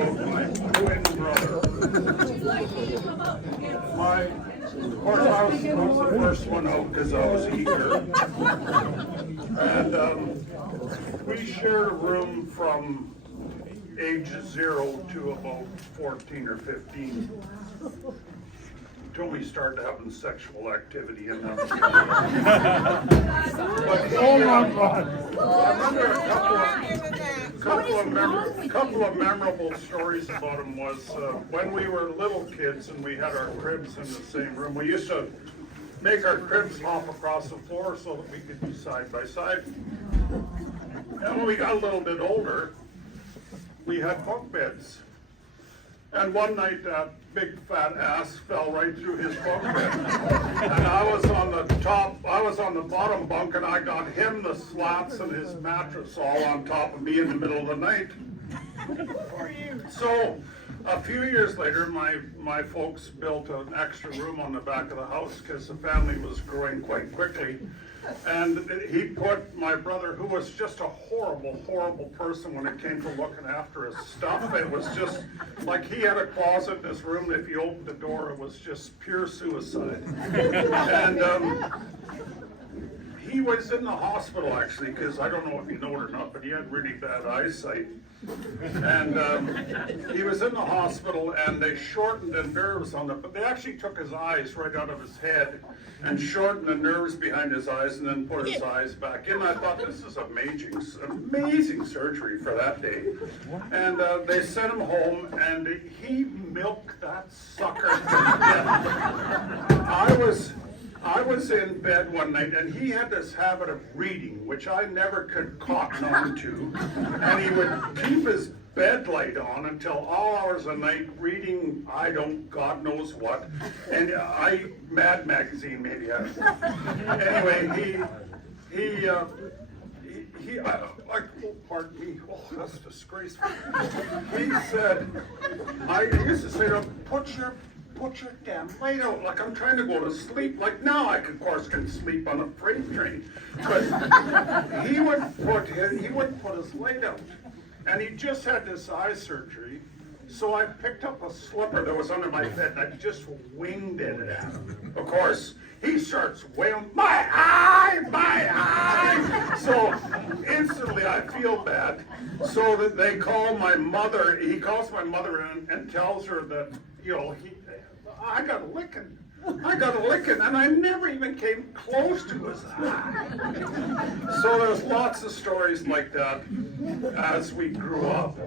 about my twin brother. Of course, I was the first one out because I was eager. And we shared a room from age 0 to about 14 or 15. Until we started having sexual activity in them. But I remember a couple of memorable stories about him was when we were little kids and we had our cribs in the same room. We used to make our cribs hop across the floor so that we could be side by side. And when we got a little bit older, we had bunk beds. And one night that big fat ass fell right through his bunk bed. And I was on the bottom bunk, and I got him the slats and his mattress all on top of me in the middle of the night. So a few years later, my folks built an extra room on the back of the house because the family was growing quite quickly. And he put my brother, who was just a horrible, horrible person when it came to looking after his stuff. It was just like he had a closet in his room. If you opened the door, it was just pure suicide. And he was in the hospital actually, because I don't know if you know it or not, but he had really bad eyesight. And he was in the hospital, and they shortened the nerves on it, but they actually took his eyes right out of his head and shortened the nerves behind his eyes and then put his eyes back in. I thought, this is amazing surgery for that day. And they sent him home, and he milked that sucker to death. I was in bed one night, and he had this habit of reading, which I never could cotton on to. And he would keep his bed light on until all hours of the night reading, God knows what. And Mad Magazine, maybe. Anyway, pardon me, oh, that's disgraceful. He used to say to him, put your damn light out, like I'm trying to go to sleep. Like now I of course can sleep on a freight train. But he would put his light out. And he just had this eye surgery. So I picked up a slipper that was under my bed and I just winged it at him. Of course, he starts wailing, my eye! So instantly I feel bad. So that they call my mother, he calls my mother and tells her that, I got a licking, and I never even came close to his eye. So there's lots of stories like that as we grew up.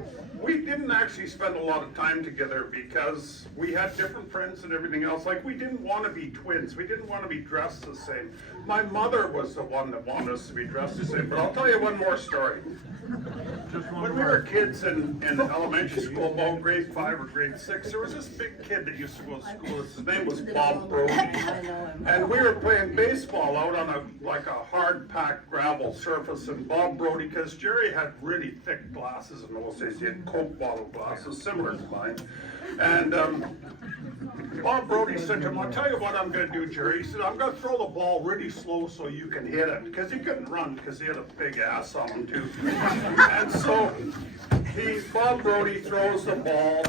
We didn't actually spend a lot of time together because we had different friends and everything else. Like, we didn't want to be twins. We didn't want to be dressed the same. My mother was the one that wanted us to be dressed the same. But I'll tell you one more story. When we were kids in elementary school, about grade 5 or grade 6, there was this big kid that used to go to school. His name was Bob Brody. And we were playing baseball out on a hard-packed gravel surface. And Bob Brody, because Jerry had really thick glasses in those days, he had Coke bottle glasses, similar to mine. And Bob Brody said to him, I'll tell you what I'm going to do, Jerry. He said, I'm going to throw the ball really slow so you can hit it. Because he couldn't run because he had a big ass on him, too. And so Bob Brody throws the ball,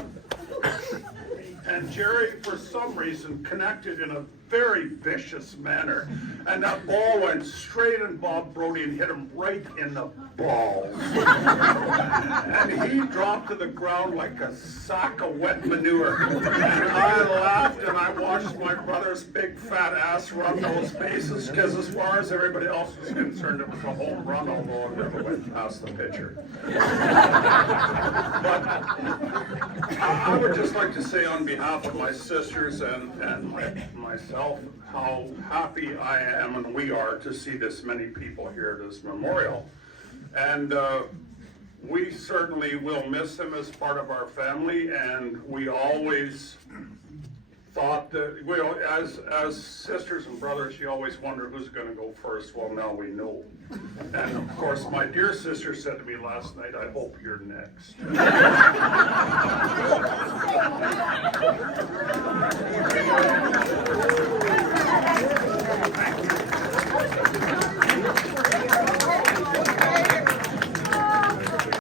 and Jerry, for some reason, connected in a very vicious manner, and that ball went straight in Bob Brody and hit him right in the balls. And he dropped to the ground like a sack of wet manure. And I laughed, and I watched my brother's big fat ass run those bases, because as far as everybody else was concerned, it was a home run, although it never went past the pitcher. But I would just like to say on behalf of my sisters and myself, how happy I am and we are to see this many people here at this memorial. And we certainly will miss him as part of our family, and we always thought that, as sisters and brothers, you always wonder who's going to go first. Well, now we know. And of course, my dear sister said to me last night, I hope you're next.